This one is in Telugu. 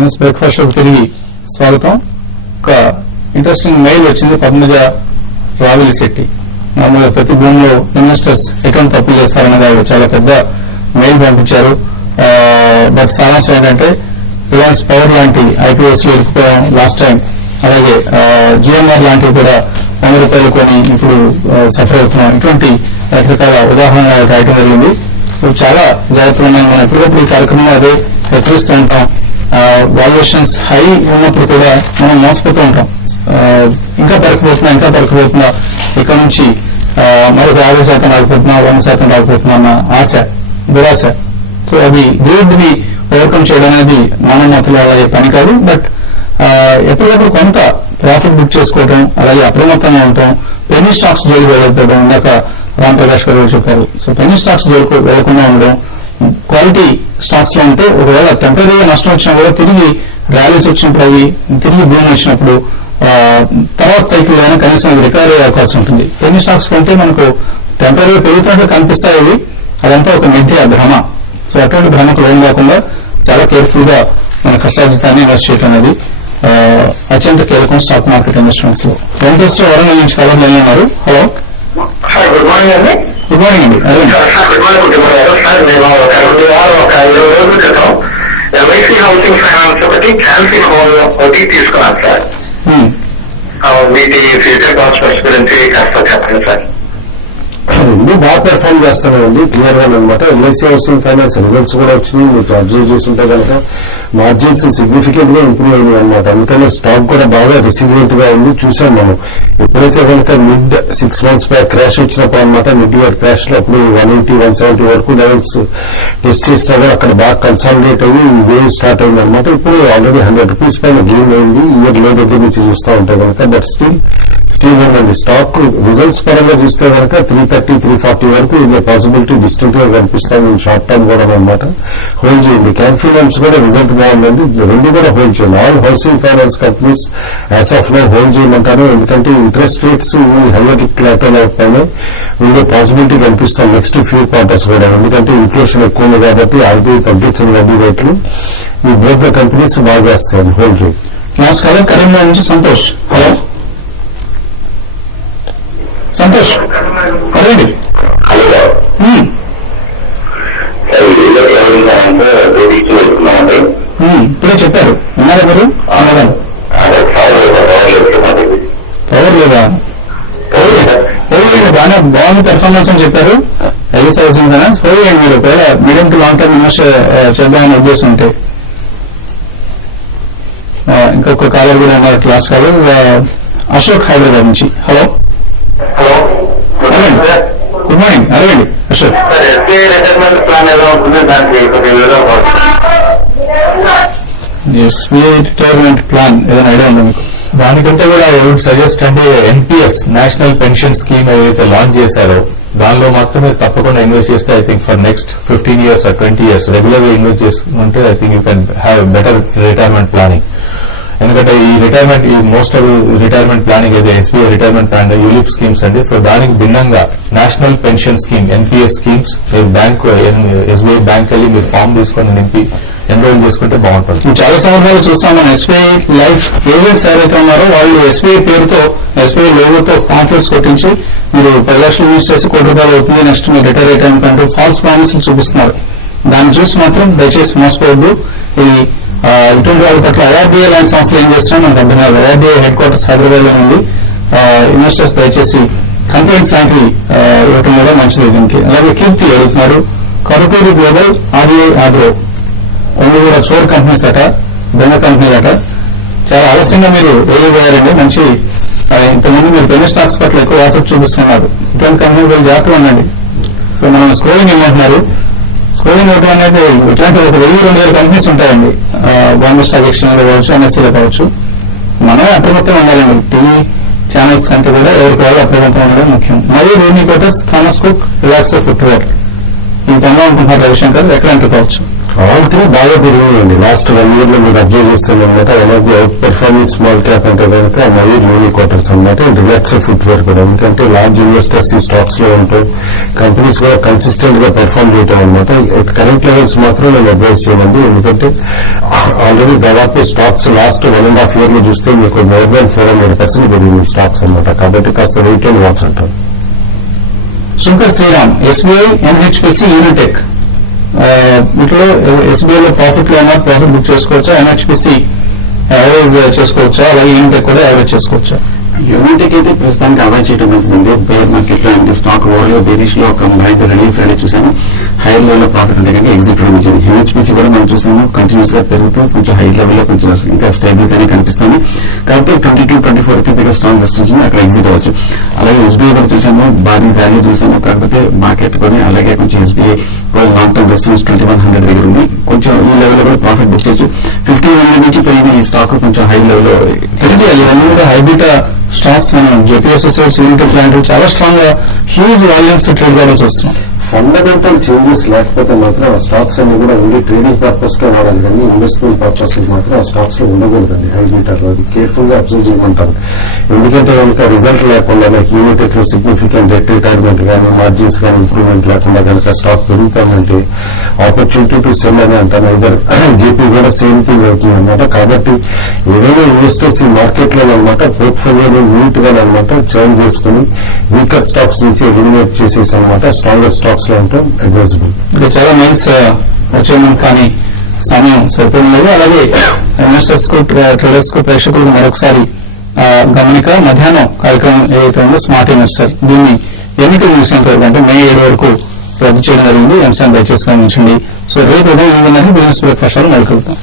న్యూస్ బ్రేక్ఫాస్ట్ షోకి తిరిగి స్వాగతం. ఒక ఇంట్రెస్టింగ్ మెయిల్ వచ్చింది పద్మజ రావిలిశెట్టి. మామూలుగా ప్రతి భూమిలో ఇన్వెస్టర్స్ ఎటువంటి తప్పులు చేస్తారనేది ఆవిడ చాలా పెద్ద మెయిల్ పంపించారు. బట్ సారాంశం ఏంటంటే రిలయన్స్ పవర్ లాంటి ఐపీఎస్ వెళ్ళిపోయాం లాస్ట్ టైం, అలాగే జిఎంఆర్ లాంటివి కూడా ₹100 కొని ఇప్పుడు సఫర్ అవుతున్నాం. ఇటువంటి రకరకాల ఉదాహరణ రాయటం జరిగింది. చాలా జాగ్రత్తగా ఉన్నాం. మనం ఎప్పటికప్పుడు ఈ కార్యక్రమంలో అదే హెచ్చరిస్తూ ఉంటాం. వాల్యుయేషన్స్ హై ఉన్నప్పుడు కూడా మనం మోసపోతూ ఉంటాం. ఇంకా పెరగబోతున్నా ఇక్కడ నుంచి మరొక 50% రాకపోతున్నా, 100% రాకపోతున్నా అన్న ఆశ, దురాశ. సో అది గ్రేడ్ ని ఓవర్కమ్ చేయడం అనేది మానవతలో అలాగే పని కాదు. బట్ ఎప్పటికప్పుడు కొంత ప్రాఫిట్ బుక్ చేసుకోవడం, అలాగే అప్రమత్తంగా ఉండటం, పెన్నీ స్టాక్స్ జోలికి వెళ్ళకపోవడం. ఇందాక రామ్ ప్రకాష్ గారు చెప్పారు. సో పెన్నీ స్టాక్స్ జోలికి వెళ్లకుండా ఉండడం, క్వాలిటీ స్టాక్స్ లో ఉంటే ఒకవేళ టెంపరీగా నష్టం వచ్చినా కూడా తిరిగి ర్యాలీస్ వచ్చినప్పుడు, అవి తిరిగి భూమి వచ్చినప్పుడు తర్వాత సైకిల్ అయినా కనీసం రికవరీ అయ్యే అవకాశం ఉంటుంది. పెన్నీ స్టాక్స్ కొంటే మనకు టెంపరీగా పెరుగుతున్నట్టు కనిపిస్తాయి, అదంతా ఒక మిథ్య భ్రమ. సో అటువంటి భ్రమకు లోన్ కాకుండా చాలా కేర్ఫుల్ గా మన కష్టార్జితాన్ని ఇన్వెస్ట్ చేయడం అనేది అత్యంత కీలకం స్టాక్ మార్కెట్ ఇన్వెస్ట్మెంట్స్ లో. వెంకటేష్ వరంగల్ నుంచి కవర్ లైన్ ఉన్నారు. హలో, గుడ్ మార్నింగ్ అండి. గుడ్ మార్నింగ్ అండి. గుడ్ మార్నింగ్ కుటుంబం గారు. సార్ మేము ఒక 20 రోజుల క్రితం ఎల్ఐసి హౌసింగ్ ఫైనాన్స్ ఒకటి క్యాన్సిల్ హోమ్ ఒకటి తీసుకున్నాను సార్. వీటి ఫ్యూచర్ ప్రాస్పెక్ట్స్ గురించి కాస్త చెప్పండి సార్. రెండు బాగా పెర్ఫార్మ్ చేస్తున్నాయండి, క్లియర్ గా అనమాట. ఎల్ఐసి హౌసింగ్ ఫైనాన్స్ రిజల్ట్స్ కూడా వచ్చినాయి. మీకు అబ్జర్వ్ చేస్తుంటే కనుక మార్జిన్స్ సిగ్నిఫికెంట్ గా ఇంప్రూవ్ అయినాయి అనమాట. అందుకని స్టాక్ కూడా బాగా రెసిలియంట్ గా ఉంది. చూసాం మనం ఎప్పుడైతే కనుక మిడ్ 6 months బ్యాక్ క్రాష్ వచ్చినప్పుడు అనమాట, మిడ్ ఇయర్ క్రాష్ లో అప్పుడు 180, 170 వరకు లెవెల్స్ టెస్ట్ చేసినా అక్కడ బాగా కన్సాలిడేట్ అయ్యి వేవ్ స్టార్ట్ అయింది అనమాట. ఇప్పుడు ఆల్రెడీ ₹100 పైన గెయిన్ అయింది ఇయర్ లో దగ్గర నుంచి చూస్తూ ఉంటే కనుక. బట్ స్టిల్ ఉందండి. స్టాక్ రిజల్ట్స్ పరంగా చూస్తే కనుక 330, 340 వరకు ఇదే పాసిబిలిటీ డిస్టింక్ట్ గా కనిపిస్తాయి షార్ట్ టర్మ్ కూడా అనమాట. హోల్డ్ చేయండి. క్యాన్ ఫైనాన్స్ కూడా రిజల్ట్ బాగుందండి. రెండు కూడా హోల్డ్ చేయండి. All housing finance companies as of now hold చేయమంటారు. ఎందుకంటే ఇంట్రెస్ట్ రేట్స్ హైయర్ ప్లాటోల్ పైన ఉండే పాసిబిలిటీ కనిపిస్తాం నెక్స్ట్ ఫ్యూ క్వార్టర్స్ కూడా. ఎందుకంటే ఇన్ఫ్లేషన్ ఎక్కువ ఉంది కాబట్టి ఆర్బీఐ తగ్గించిన వడ్డీ రేట్లు ఈ బోత్ ద కంపెనీస్ బాగా చేస్తాయి. హోల్డ్ చేయండి. నమస్కారం, కరీంనగర్ నుంచి సంతోష్. హలో సంతోష్, అదేంటి ఇప్పుడే చెప్పారు విన్నారా మీరు? పవర్ లేదా? బాగుంది పెర్ఫార్మెన్స్ అని చెప్పారు. ఎల్ఐసి హౌసింగ్ ఫైనాన్స్ పోయి మీరు ఒకవేళ medium to long term invest చేద్దామనే ఉద్దేశం ఉంటే. ఇంకొక కాలర్ కూడా ఉన్నారు, క్లాస్ కాలర్ అశోక్ హైదరాబాద్ నుంచి. Hello good morning. Aravind Ashok. SBI retirement plan ఏదైనా ఐడియా ఉందా మీకు? దానికంటే కూడా ఐ వుడ్ సజెస్ట్ అంటే ఎన్పిఎస్ నేషనల్ పెన్షన్ స్కీమ్ ఏదైతే లాంచ్ చేశారో దానిలో మాత్రమే తప్పకుండా ఇన్వెస్ట్ చేస్తే I think for next 15 years or 20 years regular గా ఇన్వెస్ట్ చేసుకుంటే I think you can have better retirement planning. ఎందుకంటే ఈ retirement most of retirement planning అయితే SBI retirement plan ULIP schemes అండి. సో దానికి భిన్నంగా national pension scheme NPS schemes మీరు బ్యాంక్ ఎస్బీఐ బ్యాంక్ వెళ్ళి మీరు ఫామ్ తీసుకొని నింపి ఎన్రోల్ చేసుకుంటే బాగుంటుంది. చాలా సందర్భాలు చూస్తాం మనం. ఎస్బీఐ లైఫ్ ఏజెంట్స్ ఎవరైతే ఉన్నారో వాళ్ళు ఎస్బీఐ పేరుతో ఎస్బీఐ లోగోతో పాంప్లెట్స్ కొట్టించి మీరు 10 లక్షలు యూజ్ చేసి ₹1,00,00,000 అవుతుంది, నెక్స్ట్ మీరు రిటైర్ అయ్యాను కంటూ ఫాల్స్ ప్రామిస్ చూపిస్తున్నారు. దాన్ని చూసి మాత్రం దయచేసి మోసపోవద్దు. ఇటువంటి వాళ్ళ పట్ల ఐఆర్డీఏ లాంటి సంస్థలు ఏం చేస్తున్నారో మనకు అర్థం కాదు. ఐఆర్డీఏ హెడ్ క్వార్టర్స్ హైదరాబాద్ లో ఉంది. ఇన్వెస్టర్స్ దయచేసి కంప్లైంట్స్ లాంటివి ఇవ్వటం కూడా మంచిది దీనికి. అలాగే కీర్తి అడుగుతున్నారు, కరుకూరు గ్లోబల్, ఆర్బీఐ ఆగ్రో రెండు కూడా చోర్ కంపెనీస్ అట, దొంగ కంపెనీలు అట. చాలా ఆలస్యంగా మీరు వేయారండి. మంచి ఇంతకుముందు మీరు పెన్నీ స్టాక్స్ పట్ల ఎక్కువ ఆసక్తి చూపిస్తున్నారు. ఇటువంటి కంపెనీలు జాగ్రత్తగా ఉండండి. సో మనం స్కోరింగ్ ఏమంటున్నారు, స్కోరింగ్ ఇవ్వడం అనేది ఇట్లాంటి ఒక 1000-2000 కంపెనీస్ ఉంటాయండి. బాంబే స్టాక్ ఎక్స్చేంజ్ కావచ్చు, ఎన్ఎస్సీలో కావచ్చు. మనమే అప్రమత్తంగా ఉండాలండి. టీవీ ఛానల్స్ కంటే కూడా ఎవరికి వాళ్ళు అప్రమత్తం ఉండడం ముఖ్యం. మరియు Rooney కోటర్స్, Thomas cook, relax footwear ఈ పనిలో అనుకుంటున్నారు రవిశంకర్, ఎక్కడ కావచ్చు. ఆల్ త్రీ బాగా పెరిగినాయండి లాస్ట్ 1 year లో మీరు అబ్జర్వ్ చేస్తే అనమాట. One of the out performing small cap అంటే కనుక మయూర్ యూనిక్వార్టర్స్ అనమాట. రిలాక్స్ ఫుట్వేర్ కూడా, ఎందుకంటే లార్జ్ ఇన్వెస్టర్స్ ఈ స్టాక్స్ లో ఉంటాయి, కంపెనీస్ కూడా కన్సిస్టెంట్ గా పెర్ఫార్మ్ చేయటం అనమాట. కరెంట్ లెవెల్స్ మాత్రం నేను అడ్వైస్ చేయండి, ఎందుకంటే ఆల్రెడీ దాదాపు స్టాక్స్ లాస్ట్ 1.5 year లో చూస్తే మీకు మోర్ దాన్ 400% పెరిగింది స్టాక్స్ అనమాట. కాబట్టి కాస్త వెయిట్ అండ్ వాచ్ అంటారు. శంకర్ శ్రీరామ్, ఎస్బీఐ, ఎన్హెచ్పిసి, యూనిటెక్ వీటిలో ఎస్బీఐ లో ప్రాఫిట్ లో ఉన్నా ప్రాఫిట్ బుక్ చేసుకోవచ్చా, ఎన్హెచ్పిసి యావరేజ్ చేసుకోవచ్చా, అలాగే యూనిటెక్ కూడా యావరేజ్ చేసుకోవచ్చా? యూనిటెక్ అయితే ప్రస్తుతానికి అవాయిడ్ చేయడం మంచిదండి. బేర్ మార్కెట్ లో అంటే స్టాక్ ఓవర్ గా బేరిష్ లో ఒక బయట రిలీఫ్ ఫ్రైడే చూసాము, హైర్ లెవెల్ లో ప్రాఫిట్ ఉంటే కనుక ఎగ్జిట్ కూడా మంచిది. హెచ్పిసి కూడా మనం చూసాము కంటిన్యూస్ గా పెరుగుతూ కొంచెం హై లెవెల్ లో కొంచెం ఇంకా స్టేబుల్ గానే కనిపిస్తుంది. కాబట్టి 22-24 రూపీస్ దగ్గర స్ట్రాంగ్ రెసిస్టెన్స్ ఉంది, అక్కడ ఎగ్జిట్ అవ్వచ్చు. అలాగే ఎస్బీఐ కూడా చూసాము, భారీ వాల్యూ చూసాము, కాకపోతే మార్కెట్ కూడా అలాగే కొంచెం ఎస్బీఐ లాంగ్ టర్మ్ రెసిస్టెన్స్ 2100 దగ్గర ఉంది. కొంచెం ఈ లెవెల్ లో కూడా ప్రాఫిట్ బుక్ చేయొచ్చు. 1500 నుంచి పెరిగిన ఈ స్టాక్ కొంచెం హై లెవెల్ లో ఇవన్నీ కూడా హైబ్రిడ్ స్టాక్స్. మనం జేపీఎస్ఎస్, యూనిటెక్ లాంటివి చాలా స్ట్రాంగ్ గా హ్యూజ్ వాల్యూమ్స్ ట్రేడ్ కావాల్సి వస్తున్నాం. ఫండమెంటల్ చేంజెస్ లేకపోతే మాత్రం ఆ స్టాక్స్ అన్ని కూడా ఓన్లీ ట్రేడింగ్ పర్పస్ గా వాడాలి, కానీ ఇన్వెస్ట్మెంట్ పర్పస్ మాత్రం ఆ స్టాక్స్ లో ఉండకూడదండి. హైబీటర్ అది కేర్ఫుల్ గా అబ్జర్వ్ చేయమంటారు. ఎందుకంటే కనుక రిజల్ట్ లేకుండా లైక్ యూనిటెక్ లో సిగ్నిఫికెంట్ డెట్ రిటైర్మెంట్ కానీ మార్జిన్స్ కానీ ఇంప్రూవ్మెంట్ లేకుండా కనుక స్టాక్ పెరుగుతామంటే ఆపర్చునిటీ టు సెల్ అని అంటాను. ఇద్దరు జేపీ కూడా సేమ్ థింగ్ అవుతుంది అనమాట. కాబట్టి ఏదైనా ఇన్వెస్టర్స్ ఈ మార్కెట్ లో అనమాట పోర్ట్ఫోలియోని నీట్ గా అనమాట చేంజ్ చేసుకుని వీకర్ స్టాక్స్ నుంచి ఎలిమినేట్ చేసేసి అనమాట స్ట్రాంగర్ స్టాక్స్ లో ఉంటాం అడ్వైజబుల్. చాలా మెయిల్స్ వచ్చేయడం కానీ సమయం సరిపోయింది లేదు. అలాగే ఇన్వెస్టర్స్ కు, ట్రేడర్స్ కు, ప్రేక్షకులకు మరొకసారి గమనిక, మధ్యాహ్నం కార్యక్రమం ఏదైతే ఉందో స్మార్ట్ ఇన్వెస్టర్, దీన్ని ఎన్నికలు ముగిసేంత వరకు అంటే May 7 వరకు రద్దు చేయడం జరిగింది. అంశాన్ని దయచేసి గమనించండి. సో రేపు ఉదయం 8 గంటలకు బిజినెస్ బ్రేక్ఫాస్ట్ మళ్ళీ కలుగుతాం.